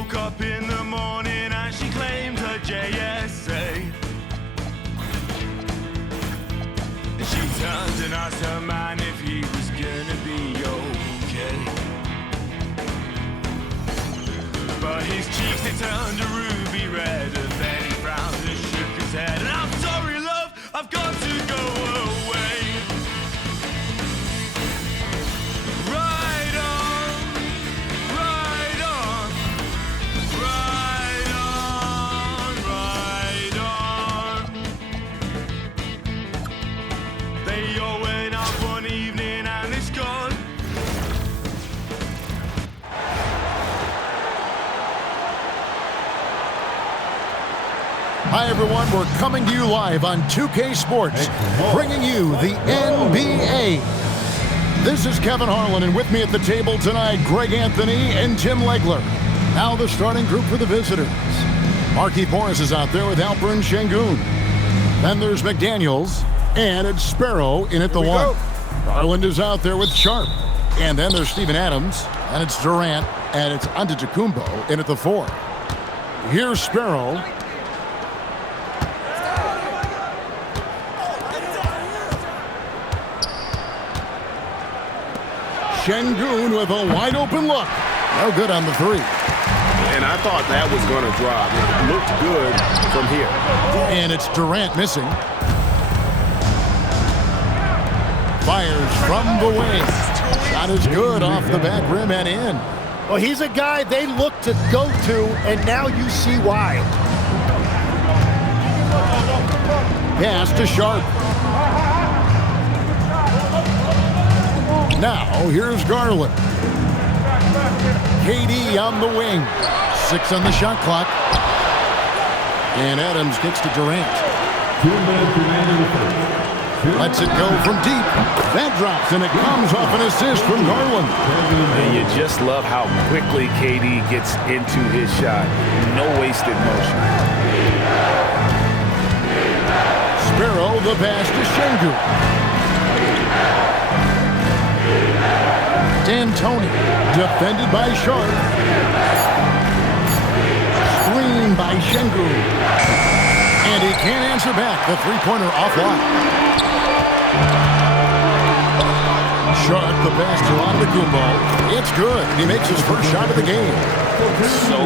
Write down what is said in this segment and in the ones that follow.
woke up in the morning and she claimed her JSA. And she turned and asked her man if he was gonna be okay. But his cheeks, they turned a ruby red, and then he frowned and shook his head. And I'm sorry, love, I've got to go away. Ride on, ride on, ride on, ride on. They all went up one evening and it's gone. Hi everyone, we're coming to you live on 2K Sports, bringing you the NBA. This is Kevin Harlan, and with me at the table tonight, Greg Anthony and Tim Legler. Now the starting group for the visitors. Markieff Morris is out there with Alperen Sengun. Then there's McDaniels, and it's Sparrow in at the one. Garland is out there with Sharp. And then there's Steven Adams, and it's Durant, and it's Antetokounmpo in at the 4. Here's Sparrow. Sengun with a wide open look. No good on the 3. And I thought that was going to drop. It looked good from here. And it's Durant missing. Fires from the wing. Shot is good off the back rim and in. Well, he's a guy they look to go to, and now you see why. Pass to Sharp. Now, here's Garland. KD on the wing. 6 on the shot clock. And Adams kicks to Durant. Lets it go from deep. That drops, and it comes off an assist from Garland. And you just love how quickly KD gets into his shot. No wasted motion. Sparrow, the pass to Sengun. D'Antoni, defended by Sharp. Screen by Sengun. And he can't answer back. The three-pointer offline. Sharp, the pass to Antetokounmpo. It's good. He makes his first shot of the game. So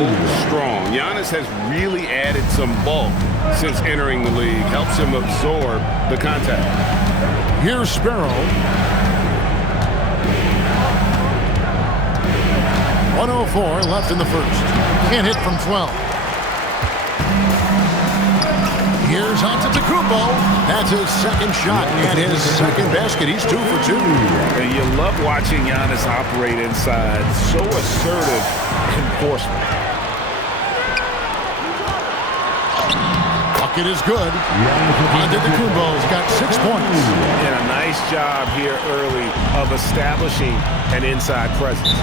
strong. Giannis has really added some bulk since entering the league. Helps him absorb the contact. Here's Sparrow. 104 left in the first. Can't hit from 12. Here's Antetokounmpo. That's his second shot and his second basket. He's 2 for 2. And you love watching Giannis operate inside. So assertive enforcement. Bucket is good. Antetokounmpo's got 6 points. And a nice job here early of establishing an inside presence.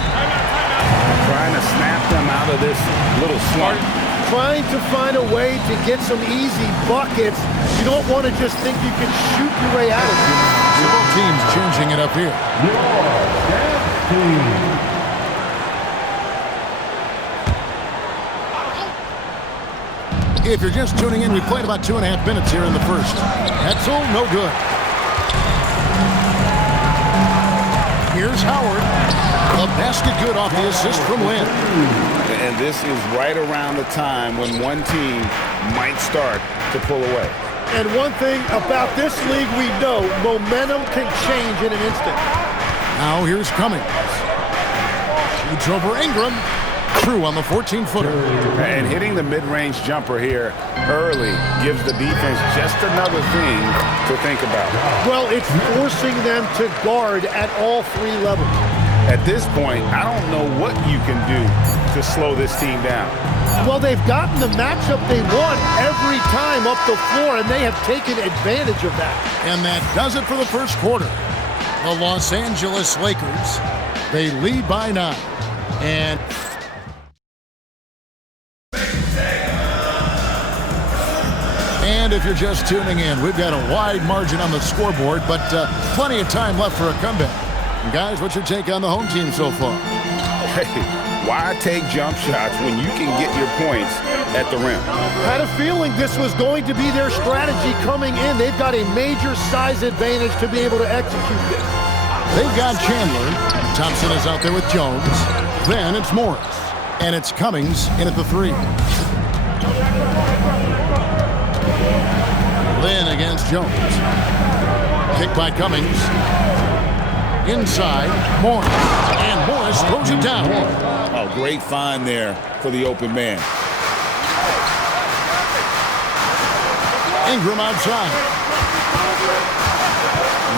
Trying to snap them out of this little slump. Trying to find a way to get some easy buckets. You don't want to just think you can shoot your way out of it. Both teams changing it up here. If you're just tuning in, we played about 2.5 minutes here in the first. Hetzel, no good. Here's Howard. A basket good off the assist from Lynn. And this is right around the time when one team might start to pull away. And one thing about this league we know, momentum can change in an instant. Now here's Cummings. Shoots over Ingram. True on the 14-footer. And hitting the mid-range jumper here early gives the defense just another thing to think about. Well, it's forcing them to guard at all 3 levels. At this point, I don't know what you can do to slow this team down. Well, they've gotten the matchup they want every time up the floor, and they have taken advantage of that. And that does it for the first quarter. The Los Angeles Lakers, they lead by 9. And if you're just tuning in, we've got a wide margin on the scoreboard, but plenty of time left for a comeback. And guys, what's your take on the home team so far? Hey, Why take jump shots when you can get your points at the rim? Had a feeling this was going to be their strategy coming in. They've got a major size advantage to be able to execute this. They've got Chandler. Thompson is out there with Jones. Then it's Morris. And it's Cummings in at the 3. Lynn against Jones. Kick by Cummings. Inside, Morris. And Morris throws it down. Oh, great find there for the open man. Ingram outside.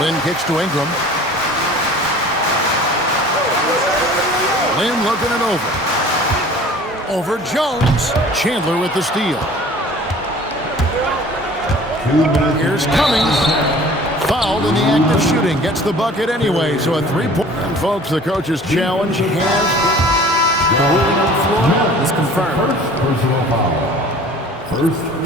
Lynn kicks to Ingram. Lynn looking it over. Over Jones. Chandler with the steal. Here's Cummings. Fouled in the act of shooting. Gets the bucket anyway, so a 3-point. And folks, the coach's challenge has... It's confirmed. Personal foul.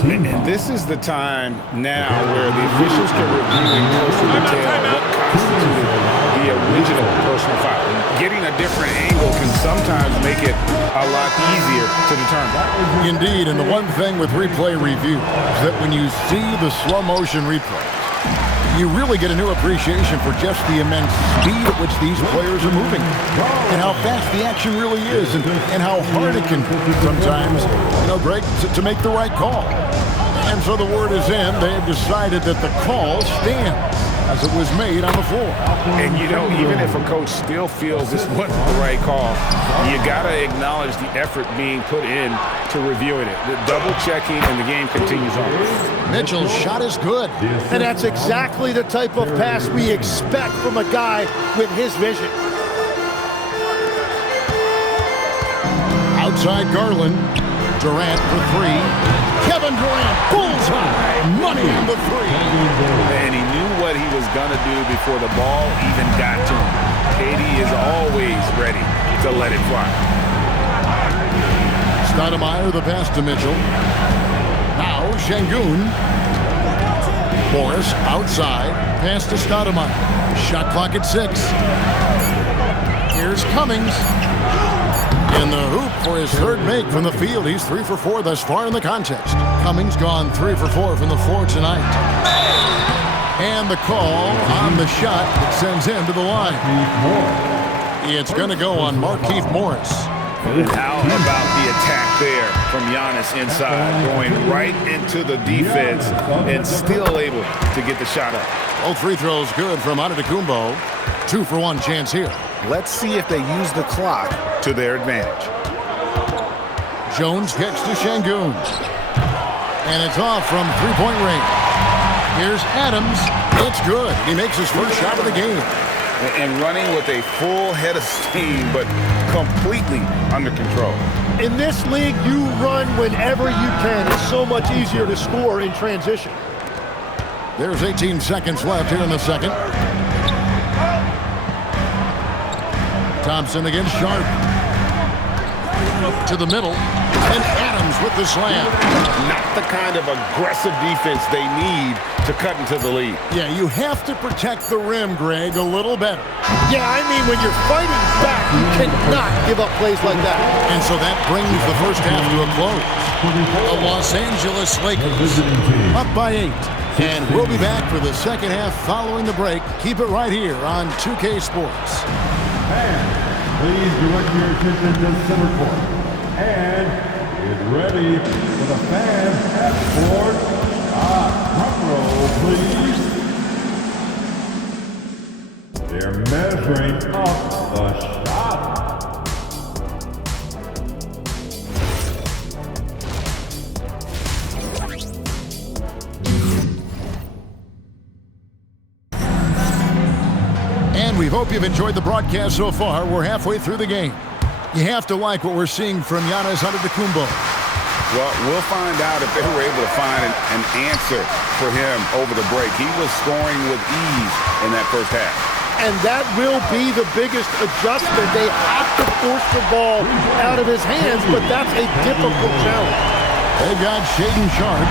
And this is the time now where the officials can review in closer detail what constituted the original personal foul. Getting a different angle can sometimes make it a lot easier to determine. Indeed, and the one thing with replay review is that when you see the slow motion replay, you really get a new appreciation for just the immense speed at which these players are moving and how fast the action really is and how hard it can sometimes, Greg, to make the right call. And so the word is in. They have decided that the call stands as it was made on the floor. And, even if a coach still feels this wasn't the right call, you got to acknowledge the effort being put in to reviewing it. The double checking, and the game continues on. Mitchell's shot is good. And that's exactly the type of pass we expect from a guy with his vision. Outside Garland. Durant for 3. Kevin Durant, bullseye. Money on the 3. And he knew what he was going to do before the ball even got to him. KD is always ready to let it fly. Stoudemire, the pass to Mitchell. Now Şengün. Morris outside. Pass to Stoudemire. Shot clock at 6. Here's Cummings. In the hoop for his 3rd make from the field. He's 3 for 4 thus far in the contest. Cummings gone 3 for 4 from the floor tonight. And the call on the shot that sends him to the line. It's going to go on Markieff Morris. And how about the attack there from Giannis inside, going right into the defense and still able to get the shot up. Both free throws good from Antetokounmpo. 2 for 1 chance here. Let's see if they use the clock to their advantage. Jones kicks to Şengün. And it's off from 3-point range. Here's Adams. It's good. He makes his first shot of the game. And running with a full head of steam, but completely under control. In this league, you run whenever you can. It's so much easier to score in transition. There's 18 seconds left here in the second. Thompson against Sharp. To the middle. And Adams with the slam. Not the kind of aggressive defense they need to cut into the lead. Yeah, you have to protect the rim, Greg, a little better. Yeah, I mean, when you're fighting back, you cannot give up plays like that. And so that brings the first half to a close. The Los Angeles Lakers up by 8. And we'll be back for the second half following the break. Keep it right here on 2K Sports. And please direct your attention to center court. And get ready for the fans at court. Drum roll, please. They're measuring up the shot. We hope you've enjoyed the broadcast so far. We're halfway through the game. You have to like what we're seeing from Giannis Antetokounmpo. Well, we'll find out if they were able to find an answer for him over the break. He was scoring with ease in that first half. And that will be the biggest adjustment. They have to force the ball out of his hands, but that's a difficult challenge. They've got Shaedon Sharpe.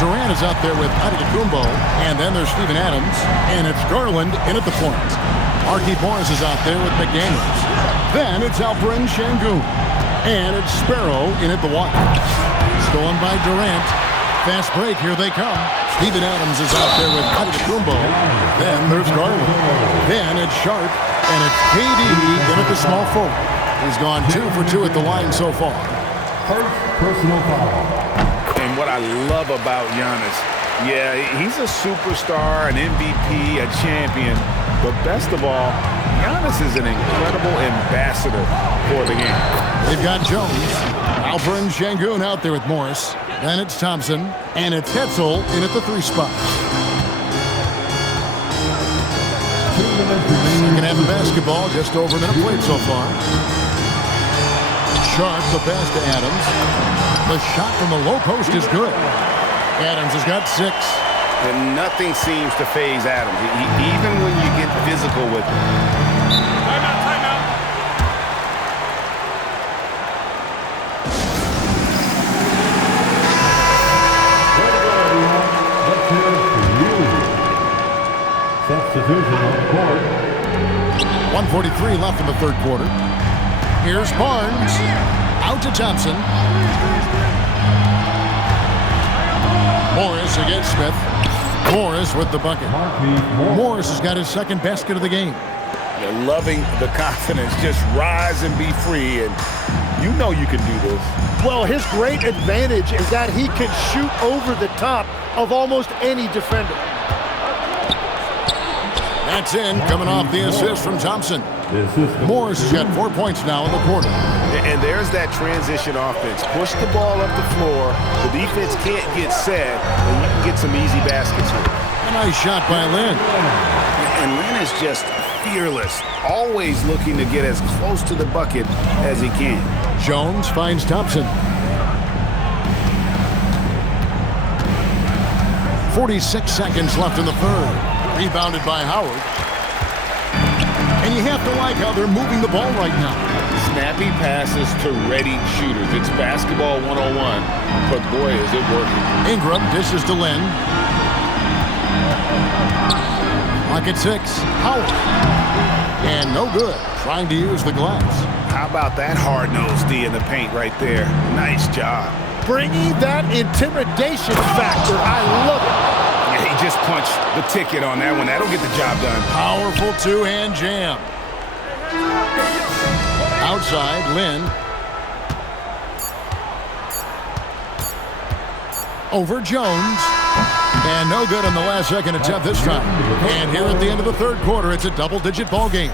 Durant is out there with Antetokounmpo, and then there's Steven Adams, and it's Garland in at the point. Markieff Morris is out there with McDaniels. Then it's Alperen Şengün, and it's Sparrow in at the one. Stolen by Durant. Fast break, here they come. Steven Adams is out there with Antetokounmpo. Then there's Garland. Then it's Sharp, and it's KD in at the small forward. He's gone 2 for 2 at the line so far. First personal foul. And what I love about Giannis, yeah, he's a superstar, an MVP, a champion, but best of all, Giannis is an incredible ambassador for the game. They've got Jones, Alperen Şengün out there with Morris. Then it's Thompson, and it's Hetzel in at the 3 spot. Second half of basketball, just over a minute played so far. Sharp, the pass to Adams. The shot from the low post is good. Adams has got 6. And nothing seems to faze Adams, even when you get physical with him. Timeout. Let's hear it for you. Substitution on the court. 1:43 left in the third quarter. Here's Barnes. Out to Thompson. Morris against Smith. Morris with the bucket. Morris has got his second basket of the game. They're loving the confidence. Just rise and be free, and you know you can do this. Well, his great advantage is that he can shoot over the top of almost any defender. That's in, coming off the assist from Thompson. Morris has got 4 points now in the quarter. And there's that transition offense. Push the ball up the floor. The defense can't get set, and you can get some easy baskets here. A nice shot by Lynn. And Lynn is just fearless, always looking to get as close to the bucket as he can. Jones finds Thompson. 46 seconds left in the third. Rebounded by Howard. And you have to like how they're moving the ball right now. Snappy passes to ready shooters. It's basketball 101, but boy, is it working. Ingram dishes to Lynn. Clock at 6. Howard. And no good. Trying to use the glass. How about that hard-nosed D in the paint right there? Nice job. Bringing that intimidation factor. I love it. Yeah, he just punched the ticket on that one. That'll get the job done. Powerful two-hand jam. Outside, Lynn. Over Jones. And no good on the last second attempt this time. And here at the end of the third quarter, it's a double-digit ball game.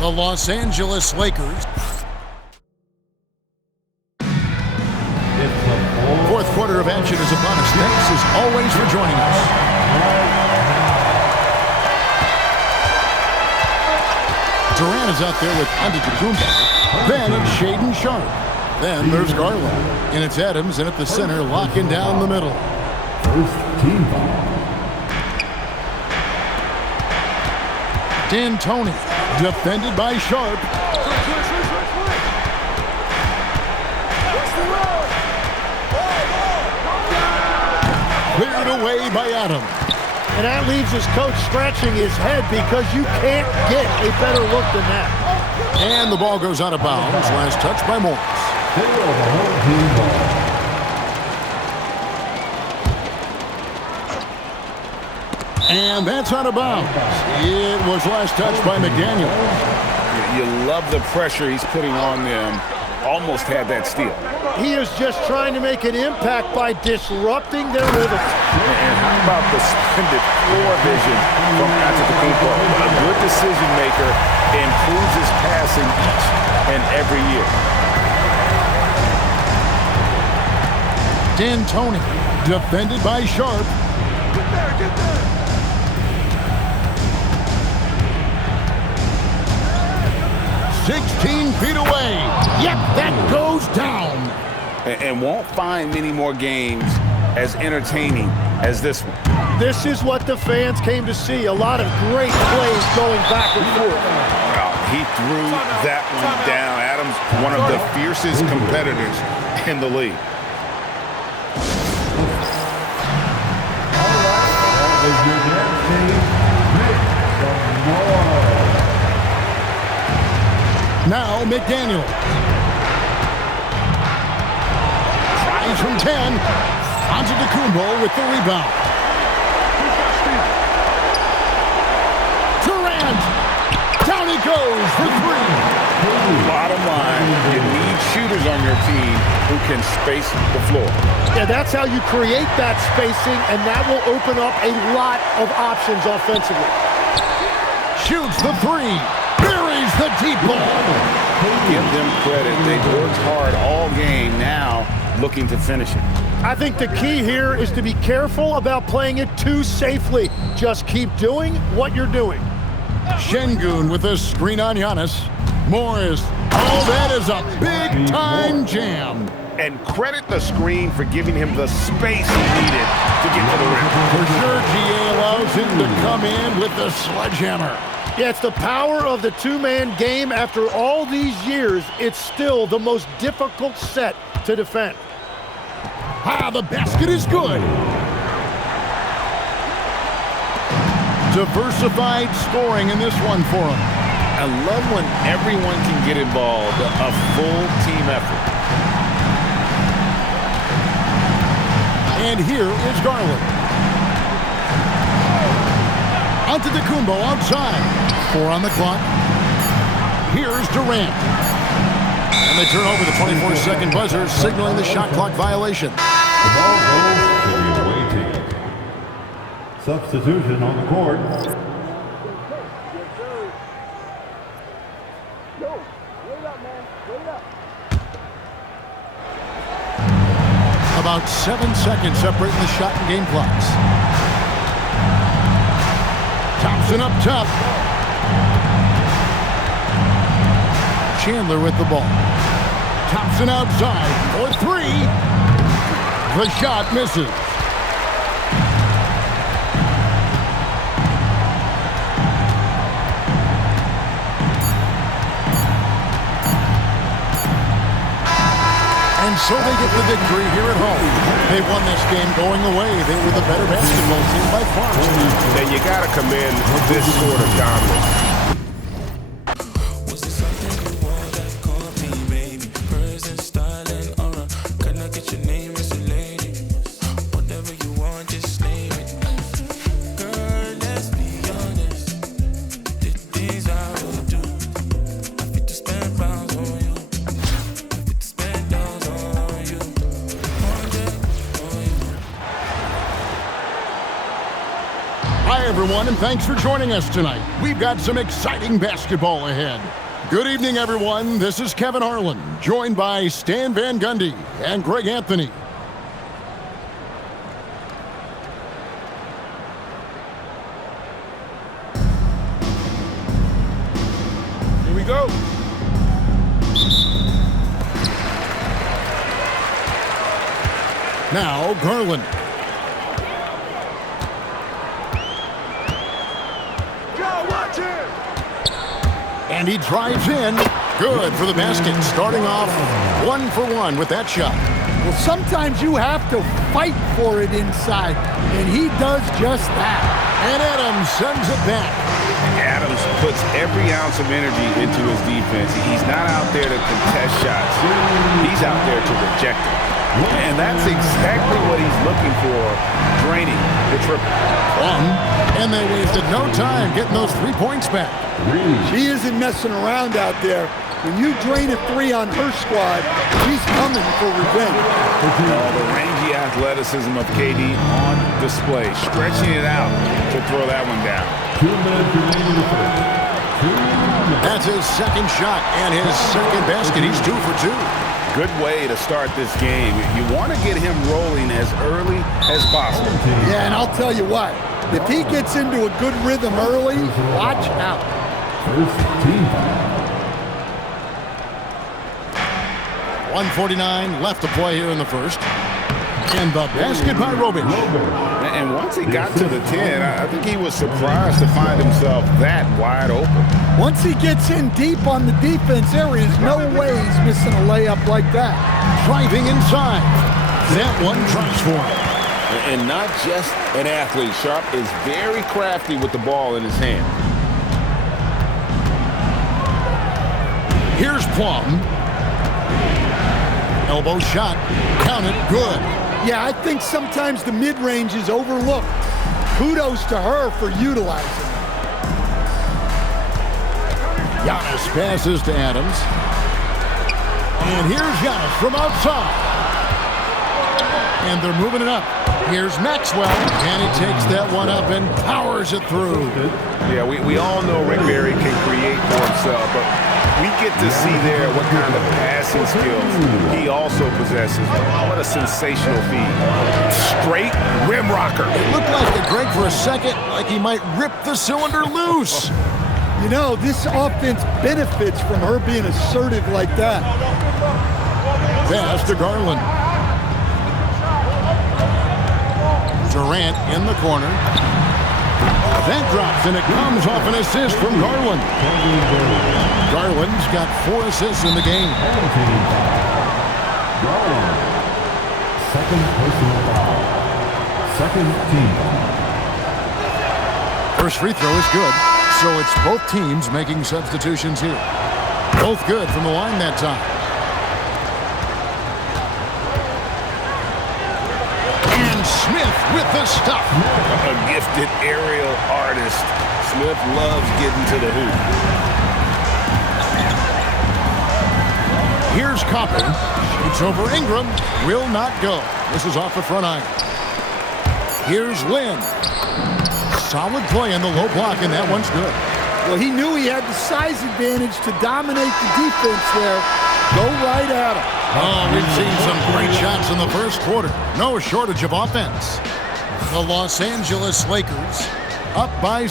The Los Angeles Lakers. Fourth quarter of action is upon us. Thanks as always for joining us. Durant is out there with Antetokounmpo. Then it's Shaedon Sharp. Then there's Garland. And it's Adams in at the center, locking down the middle. First team foul. D'Antoni, defended by Sharp. Cleared away by Adams. And that leaves his coach scratching his head because you can't get a better look than that. And the ball goes out of bounds. Last touch by Morris. And that's out of bounds. It was last touch by McDaniels. You love the pressure he's putting on them. Almost had that steal. He is just trying to make an impact by disrupting their rhythm. And how about the splendid floor vision from Antetokounmpo? A good decision maker, improves his passing each and every year. D'Antoni, defended by Sharp. Get there. 16 feet away. Yep, that goes down. And won't find many more games as entertaining as this one. This is what the fans came to see. A lot of great plays going back and forth. He threw that one down. Adams, one of the fiercest competitors in the league. Now McDaniel. Tries from 10. Antetokounmpo with the rebound. Durant. Down he goes for three. Bottom line, you need shooters on your team who can space the floor. Yeah, that's how you create that spacing, and that will open up a lot of options offensively. Shoots the three. Buries the deep ball. Give them credit. They've worked hard all game, now looking to finish it. I think the key here is to be careful about playing it too safely. Just keep doing what you're doing. Şengün with a screen on Giannis. Morris. Oh, that is a big-time jam. And credit the screen for giving him the space he needed to get to the rim. For sure, GA allows him to come in with the sledgehammer. Yeah, it's the power of the two-man game. After all these years, it's still the most difficult set to defend. Ah, the basket is good. Diversified scoring in this one for him. I love when everyone can get involved, a full team effort. And here is Garland. Antetokounmpo outside. 4 on the clock. Here's Durant. And they turn over the 24-second buzzer, signaling the shot clock violation. The ball goes to the away team. Substitution on the court. About 7 seconds separating the shot and game clocks. Thompson up top. Chandler with the ball. Thompson outside for 3. The shot misses. And so they get the victory here at home. They won this game going away. They were the better basketball team by far. And you got to commend this sort of dominance. Everyone, and thanks for joining us tonight. We've got some exciting basketball ahead. Good evening, everyone. This is Kevin Harlan, joined by Stan Van Gundy and Greg Anthony. Here we go. Now, Garland. And he drives in. Good for the basket. Starting off 1 for 1 with that shot. Well, sometimes you have to fight for it inside, and he does just that. And Adams sends it back. Adams puts every ounce of energy into his defense. He's not out there to contest shots. He's out there to reject them. And that's exactly what he's looking for, draining the triple. And they wasted no time getting those 3 points back. She isn't messing around out there. When you drain a 3 on her squad, she's coming for revenge. The rangy athleticism of KD on display, stretching it out to throw that one down. 2 minutes remaining in the first. That's his second shot and his second basket. He's 2 for 2. Good way to start this game. You want to get him rolling as early as possible. Yeah, and I'll tell you what, if he gets into a good rhythm early, watch out. First team foul. 1:49 left to play here in the first. And the basket by Robic. And once he got to the 10, I think he was surprised to find himself that wide open. Once he gets in deep on the defense, there is no way he's missing a layup like that. Driving inside. That one tries for him. And not just an athlete. Sharp is very crafty with the ball in his hand. Plum. Elbow shot. Count it. Good. Yeah, I think sometimes the mid-range is overlooked. Kudos to her for utilizing it. Giannis passes to Adams. And here's Giannis from outside. And they're moving it up. Here's Maxwell. And he takes that one up and powers it through. Yeah, we all know Rick Barry can create for himself, but we get to see there what kind of passing skills he also possesses. What a sensational feed. Straight rim rocker. It looked like to Greg for a second, like he might rip the cylinder loose. You know, this offense benefits from her being assertive like that. Pass to Garland. Durant in the corner. That drops, and it comes off an assist from Garland. Garland's got 4 assists in the game. Garland. Second personal foul. Second team foul. First free throw is good, so it's both teams making substitutions here. Both good from the line that time. And Smith with the stuff. A gifted aerial artist. Smith loves getting to the hoop. Here's Copper. Shoots over Ingram. Will not go. This is off the front iron. Here's Lynn. Solid play in the low block, and that one's good. Well, he knew he had the size advantage to dominate the defense there. Go right at him. Oh, we've seen some great shots in the first quarter. No shortage of offense. The Los Angeles Lakers up by...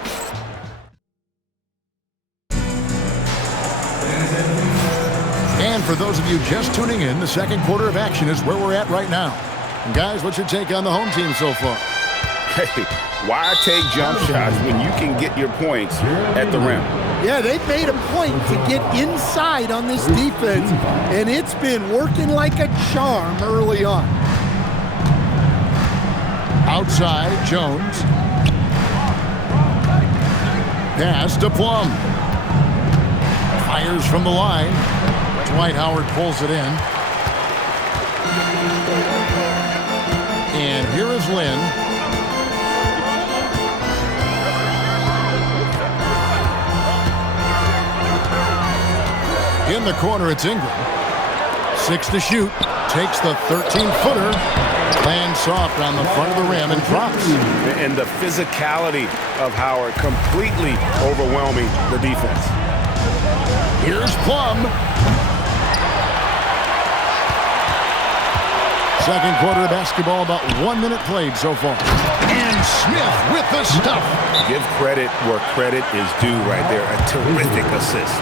And for those of you just tuning in, the second quarter of action is where we're at right now. And guys, what's your take on the home team so far? Hey, why take jump shots when you can get your points at the rim? Yeah, they've made a point to get inside on this defense, and it's been working like a charm early on. Outside, Jones. Pass to Plum. Fires from the line. Dwight Howard pulls it in. And here is Lynn. In the corner, it's Ingram. 6 to shoot. Takes the 13-footer. Lands soft on the front of the rim and drops. And the physicality of Howard completely overwhelming the defense. Here's Plum. Second quarter of basketball, about 1 minute played so far. And Smith with the stuff. Give credit where credit is due right there. A terrific assist.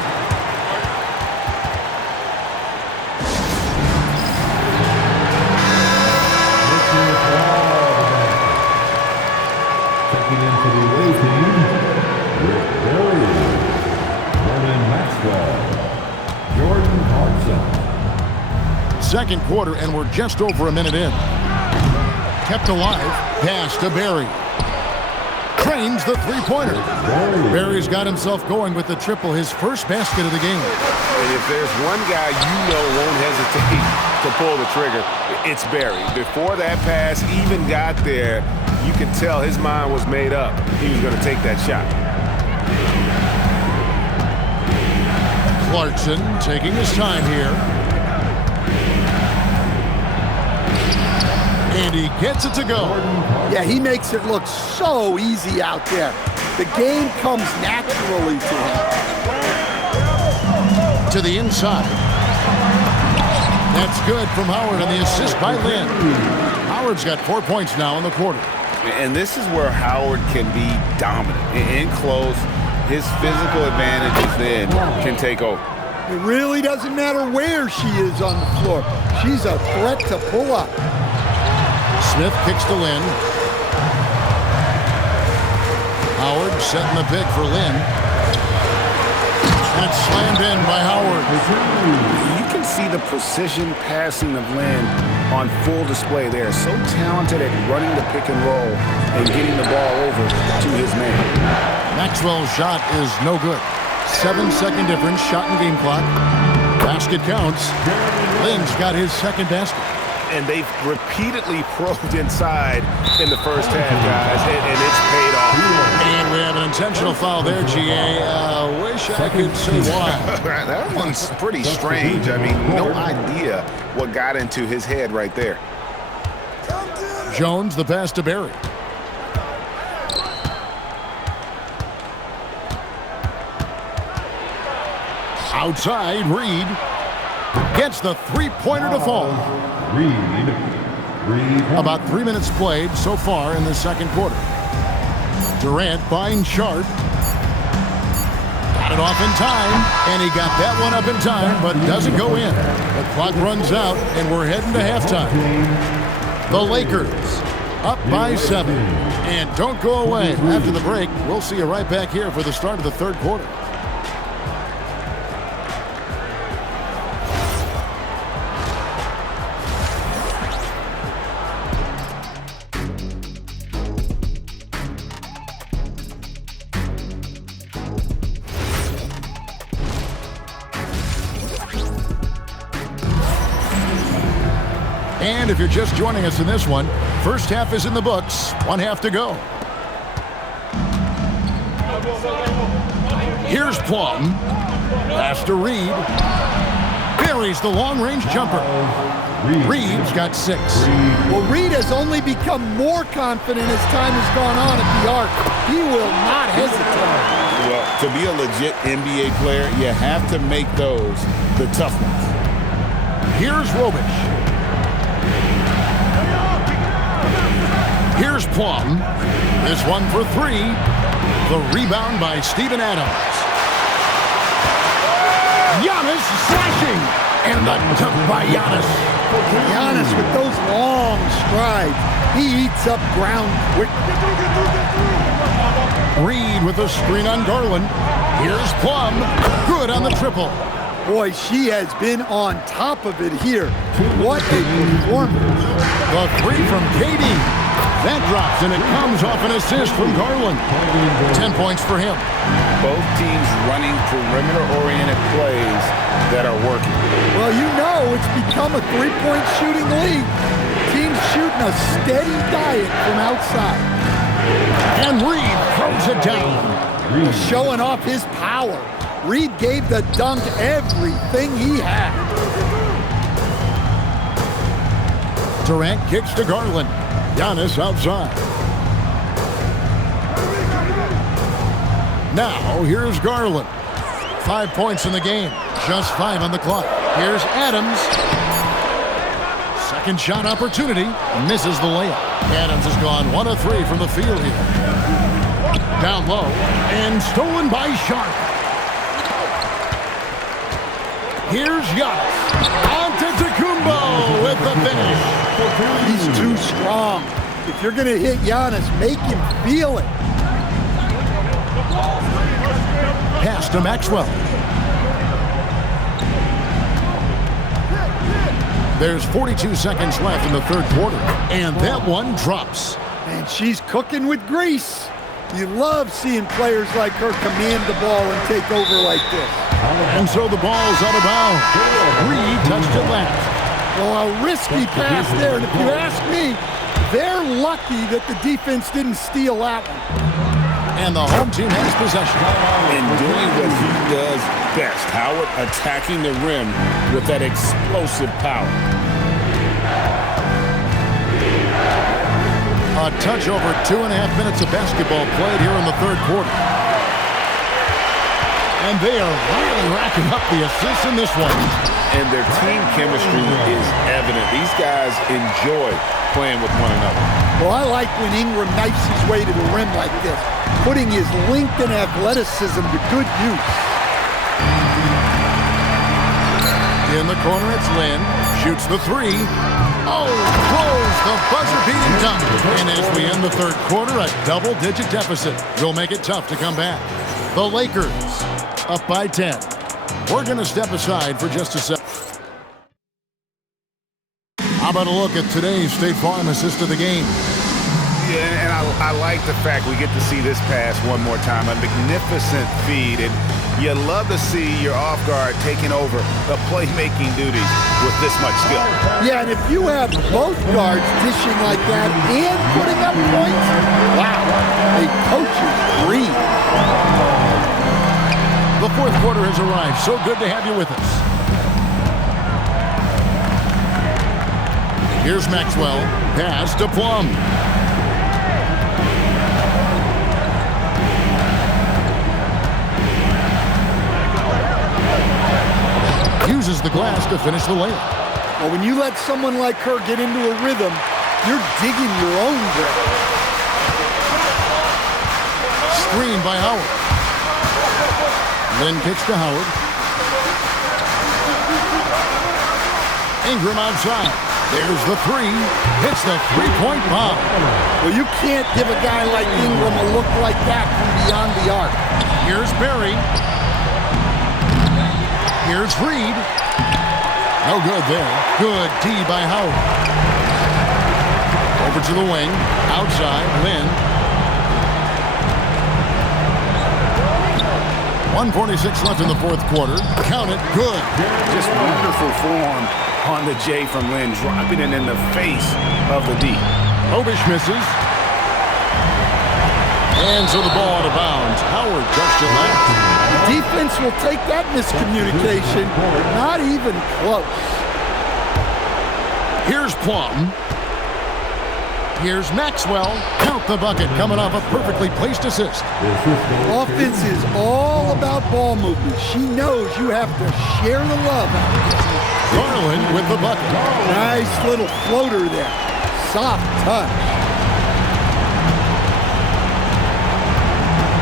Checking into the away team, Rick Barry, Vernon Maxwell, Jordan Clarkson. Second quarter, and we're just over a minute in. Kept alive. Pass to Barry. Cranes the three-pointer. Barry's got himself going with the triple, his first basket of the game. And if there's one guy you know won't hesitate to pull the trigger, it's Barry. Before that pass even got there, you could tell his mind was made up. He was going to take that shot. Clarkson taking his time here. And he gets it to go. Yeah, he makes it look so easy out there. The game comes naturally to him. To the inside. That's good from Howard on the assist by Lynn. Howard's got 4 points now in the quarter. And this is where Howard can be dominant. In close, his physical advantages then can take over. It really doesn't matter where she is on the floor. She's a threat to pull up. Smith kicks to Lynn. Howard setting the pick for Lynn. That's slammed in by Howard. You can see the precision passing of Lynn on full display there. So talented at running the pick and roll and getting the ball over to his man. Maxwell's shot is no good. 7-second difference, shot and game clock. Basket counts. Lynn's got his second basket. And they've repeatedly probed inside in the first half, guys, and it's paid off. And we have an intentional foul there, GA. Wish I could say why. That one's pretty strange. I mean, no idea what got into his head right there. Jones, the pass to Barry. Outside, Reed gets the three-pointer to fall. Reed. About 3 minutes played so far in the second quarter. Durant finds Sharp. Got it off in time, and he got that one up in time, but doesn't go in. The clock runs out, and we're heading to halftime. The Lakers up by 7. And don't go away. After the break, we'll see you right back here for the start of the third quarter. And if you're just joining us in this one, first half is in the books. 1 half to go. Here's Plum. Pass to Reed. Buries the long-range jumper. Reed's got 6. Well, Reed has only become more confident as time has gone on at the arc. He will not hesitate. Well, to be a legit NBA player, you have to make those the tough ones. Here's Robish. Here's Plum. This one for 3. The rebound by Steven Adams. Giannis slashing. And the dunk by Giannis. Giannis with those long strides. He eats up ground quick. Reed with a screen on Garland. Here's Plum. Good on the triple. Boy, she has been on top of it here. What a performance. The 3 from KD. That drops, and it comes off an assist from Garland. 10 points for him. Both teams running perimeter-oriented plays that are working. Well, you know it's become a three-point shooting league. Teams shooting a steady diet from outside. And Reed throws it down. Showing off his power. Reed gave the dunk everything he had. Durant kicks to Garland. Giannis outside. Now, here's Garland. 5 points in the game. Just 5 on the clock. Here's Adams. Second shot opportunity. Misses the layup. Adams has gone 1 of 3 from the field here. Down low. And stolen by Sharp. Here's Giannis. Antetokounmpo with the finish. He's too strong. If you're going to hit Giannis, make him feel it. Pass to Maxwell. There's 42 seconds left in the third quarter, and that one drops. And she's cooking with grease. You love seeing players like her command the ball and take over like this. And so the ball's out of bounds. Reed touched it last. Well, a risky pass there, and if you ask me, they're lucky that the defense didn't steal that one. And the home team has possession. And doing what he does best, Howard, attacking the rim with that explosive power. A touch over 2.5 minutes of basketball played here in the third quarter. And they are really racking up the assists in this one. And their team chemistry is evident. These guys enjoy playing with one another. Well, I like when Ingram knifes his way to the rim like this, putting his length and athleticism to good use. In the corner, it's Lynn. Shoots the 3. Oh, throws the buzzer-beating dunk. And as we end the third quarter, a double-digit deficit will make it tough to come back. The Lakers up by 10. We're going to step aside for just a second. How about a look at today's State Farm assist of the game? Yeah, and I like the fact we get to see this pass one more time. A magnificent feed. And You love to see your off guard taking over the playmaking duties with this much skill. Yeah, and if you have both guards dishing like that and putting up points, wow, a coach's dream. The fourth quarter has arrived. So good to have you with us. Here's Maxwell. Pass to Plum. Uses the glass to finish the layup. Well, when you let someone like her get into a rhythm, you're digging your own grave. Screen by Howard. Lynn kicks to Howard. Ingram outside. There's the three. Hits the three-point bomb. Well, you can't give a guy like Ingram a look like that from beyond the arc. Here's Berry. Here's Reed. No good there. Good D by Howard. Over to the wing. Outside, Lynn. 1:46 left in the fourth quarter. Count it. Good. Just wonderful form on the J from Lynn, dropping it in the face of the D. Obish misses. And so the ball out of bounds. Howard touched it left. The defense will take that miscommunication. Not even close. Here's Plum. Here's Maxwell. Count the bucket, coming off a perfectly placed assist. Offense is all about ball movement. She knows you have to share the love. Garland with the bucket. Nice little floater there. Soft touch.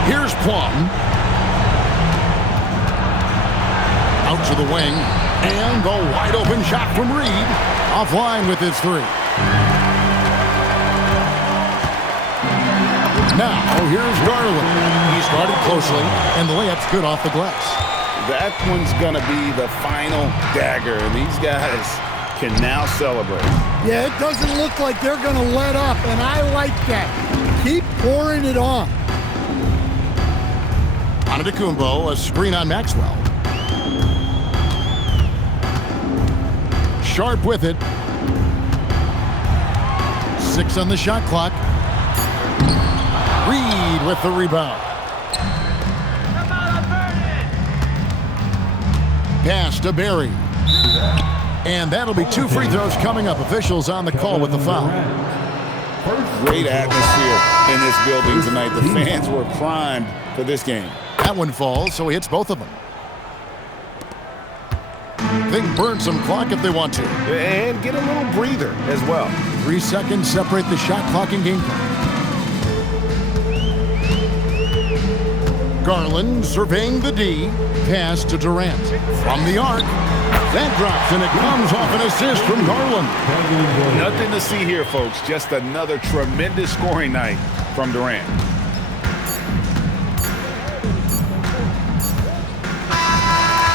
Here's Plum. Out to the wing. And the wide open shot from Reed. Offline with his three. Now, here's Garland. He started closely, and the layup's good off the glass. That one's going to be the final dagger, and these guys can now celebrate. Yeah, it doesn't look like they're going to let up, and I like that. Keep pouring it on. Antetokounmpo, a screen on Maxwell. Sharp with it. 6 on the shot clock. Reed with the rebound. Pass to Berry. And that'll be 2 free throws coming up. Officials on the call with the foul. Great atmosphere in this building tonight. The fans were primed for this game. That one falls, so he hits both of them. They can burn some clock if they want to. And get a little breather as well. 3 seconds separate the shot clock and game clock. Garland surveying the D. Pass to Durant. From the arc. That drops, and it comes off an assist from Garland. Nothing to see here, folks. Just another tremendous scoring night from Durant.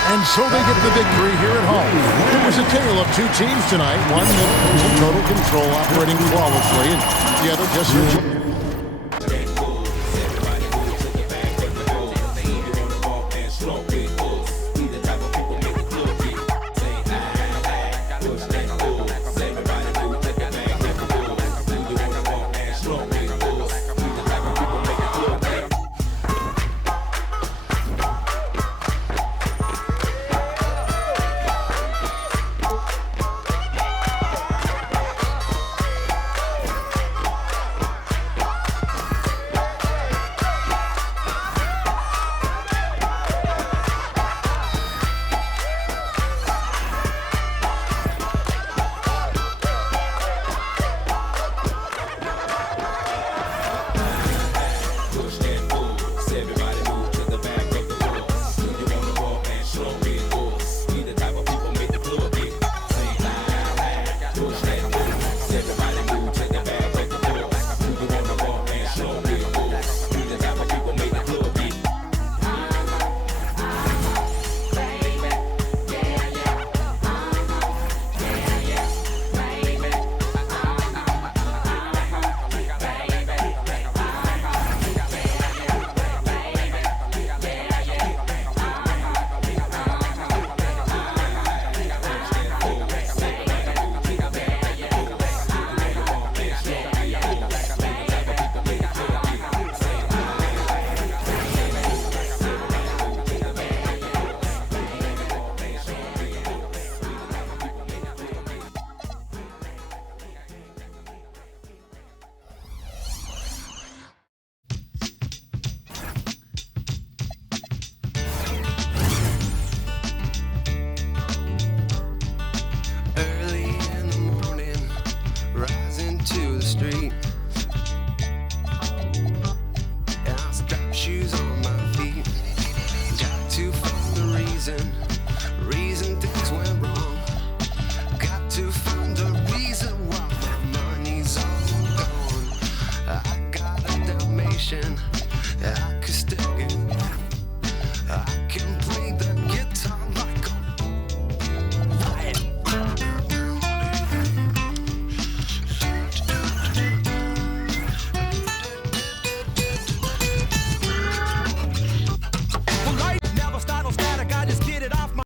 And so they get the victory here at home. It was a tale of 2 teams tonight. One that was in total control, operating flawlessly, and the other just searching. I could still